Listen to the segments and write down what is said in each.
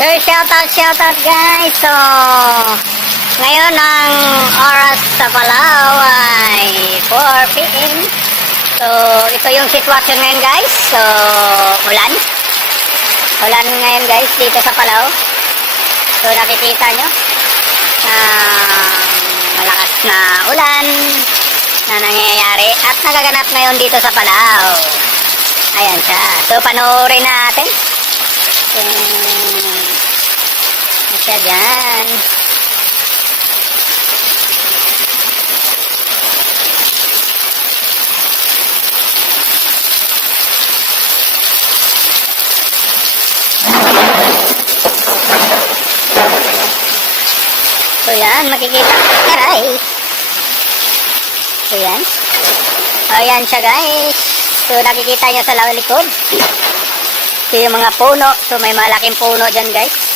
So, shoutout guys. So, ngayon ang oras sa Palau ay 4 PM. So, ito yung sitwasyon ngayon guys. So, ulan. Ulan ngayon guys dito sa Palau. So, nakikita nyo. Malakas na ulan na nangyayari at nagaganap ngayon dito sa Palau. Ayan siya. So, panoorin natin. Siya dyan. So yan, makikita. Aray. So yan. Ayan siya guys. So nakikita nyo sa likod. So yung mga puno. So may malaking puno dyan guys.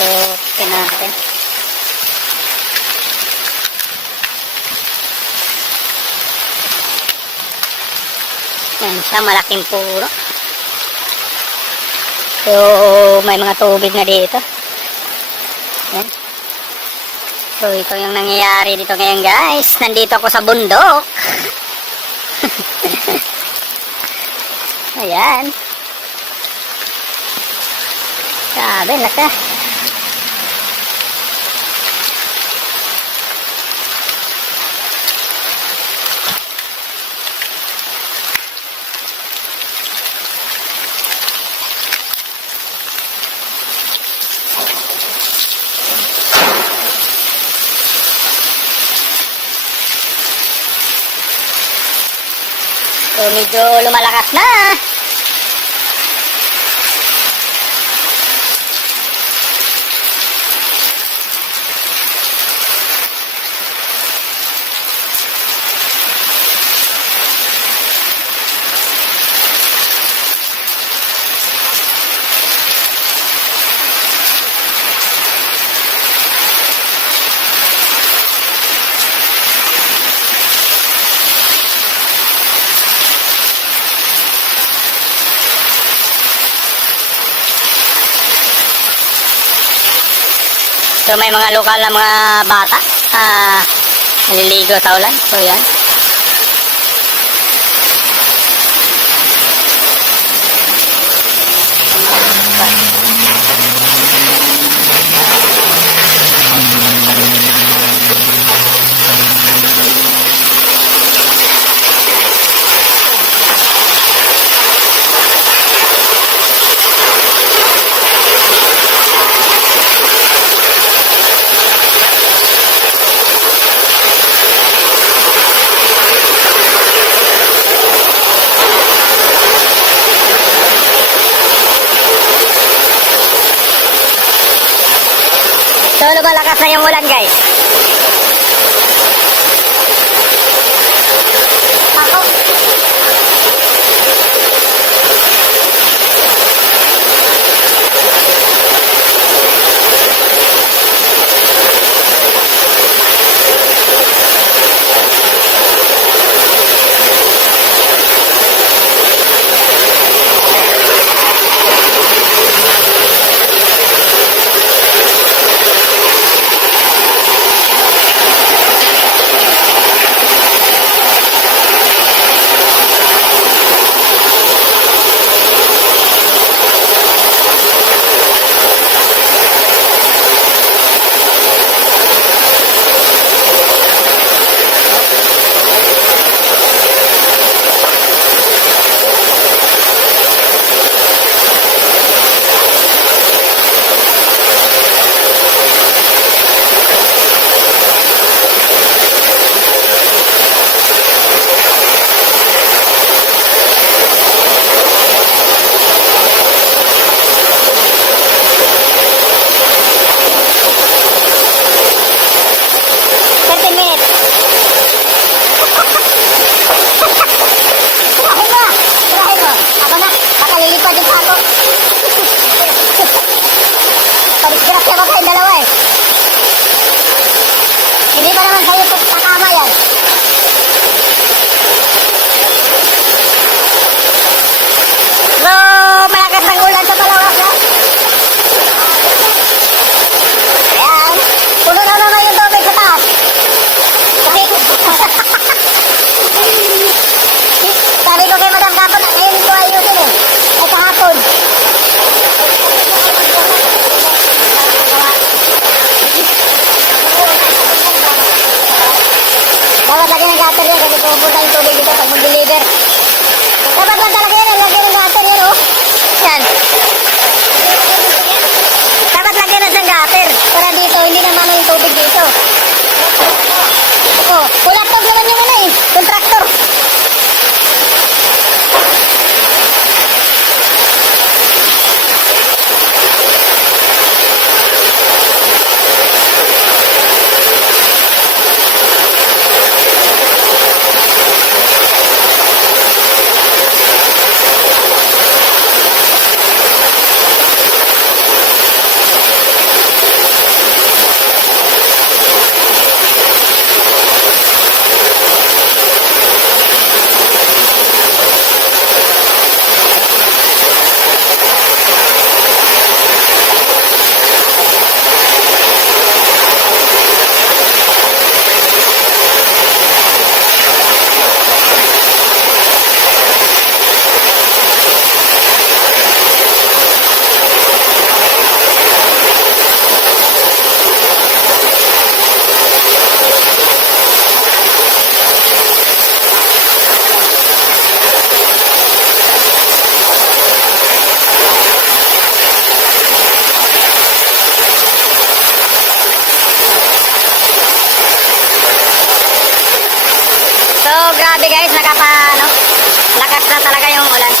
So, natin. Yan siya, malaking puno. So, may mga tubig na dito. Yan. So, ito yung nangyayari dito ngayon guys. Nandito ako sa bundok. Ayan. Sabi, laka. So, medyo lumalakas na. So may mga lokal na mga bata naliligo sa ulan. So yan. So, lumalakas na yung ulan, guys. Ako. Hindi pa naman sa'yo tatama yan. So, malakas ang ulan sa Palawas, ha? water para dito, hindi na mano yung tubig dito. Oh, kulaktok naman yung ano eh, contractor. So, grabe guys, lakas na talaga yung ulan.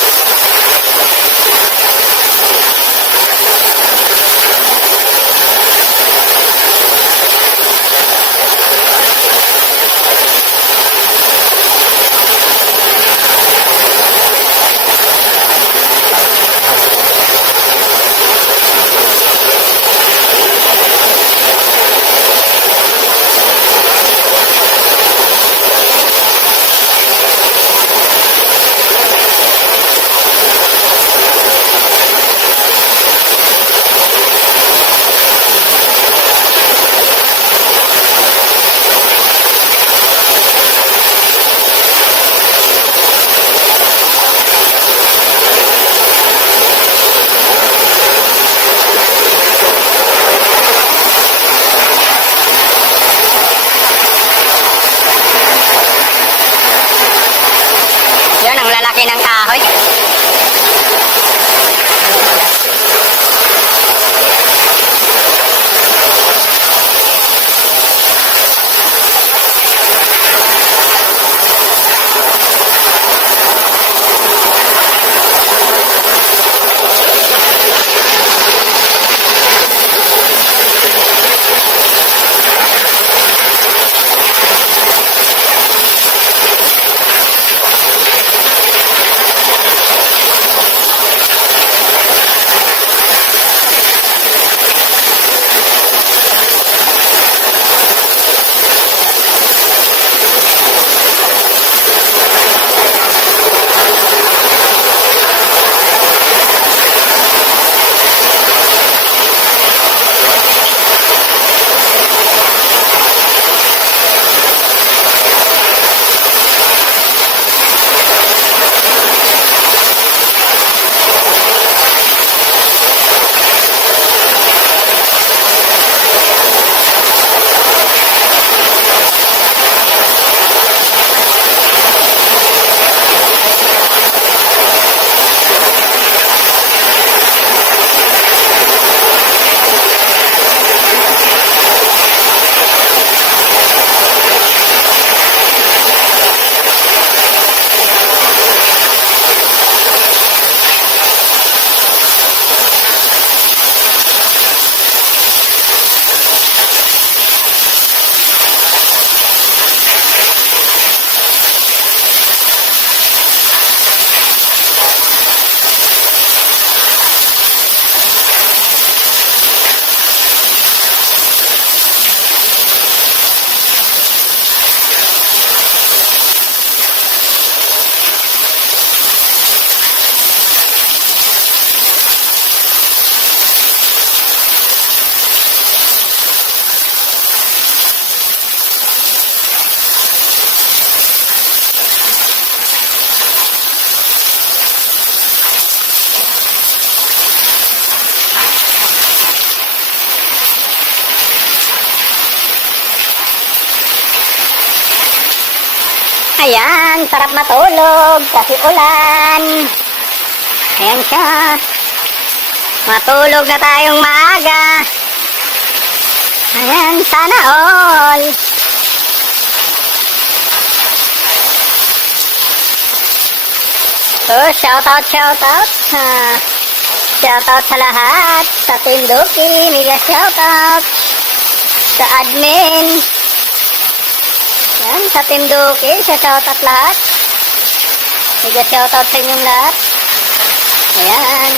Yun, ang lalaki ng kahoy. Ayan, sarap matulog kasi ulan. Ayan siya. Matulog na tayong maaga. Ayan, sana all. So, shout out. Shout out sa lahat. Sa Team Doki, mega shout out. Sa admin. Yan, sa Team Doki, shout out lahat. Mega shout out sa inyong lahat. Ayan.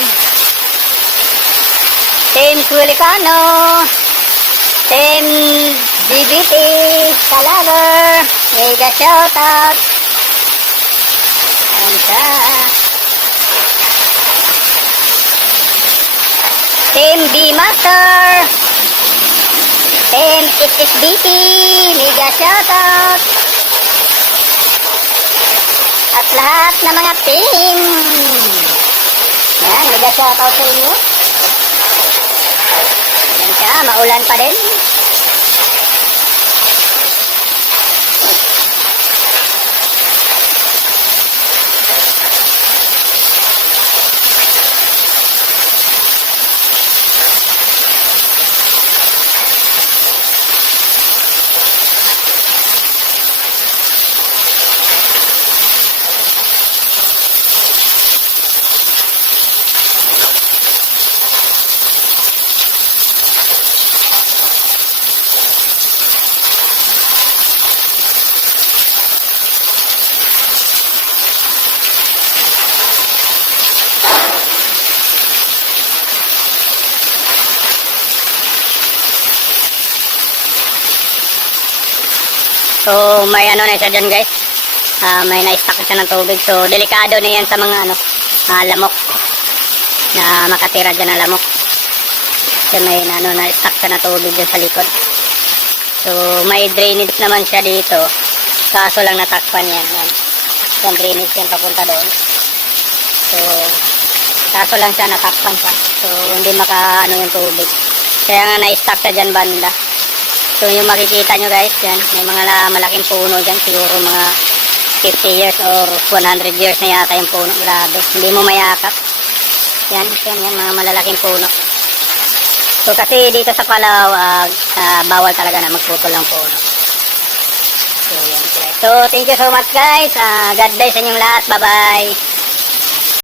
Team Kulikano. Team BBT, Kalager, mega shout out. Ayan siya. Team B-Master, Team XXBT, mega shout out. At lahat ng mga team. Ayan, mega shout out sa inyo. Ayan siya, maulan pa din. So, may ano na siya dyan guys. May na-stock siya ng tubig. So, delikado na yan sa mga lamok. Na makatira dyan ng lamok. Kasi may na-stock siya ng tubig dyan sa likod. So, may drainage naman siya dito. Kaso lang natakpan yan. Yan drainage yan papunta doon. So, kaso lang siya natakpan siya. So, hindi yung tubig. Kaya nga na-stock siya dyan banda. So yung makikita nyo guys, yan, may mga malaking puno dyan, siguro mga 50 years or 100 years na yata yung puno, grabe, hindi mo mayakap. Yan, mga malalaking puno. So kasi dito sa Palau, bawal talaga na magputol ng puno. So yan, so thank you so much guys, God bless sa inyong lahat, bye bye.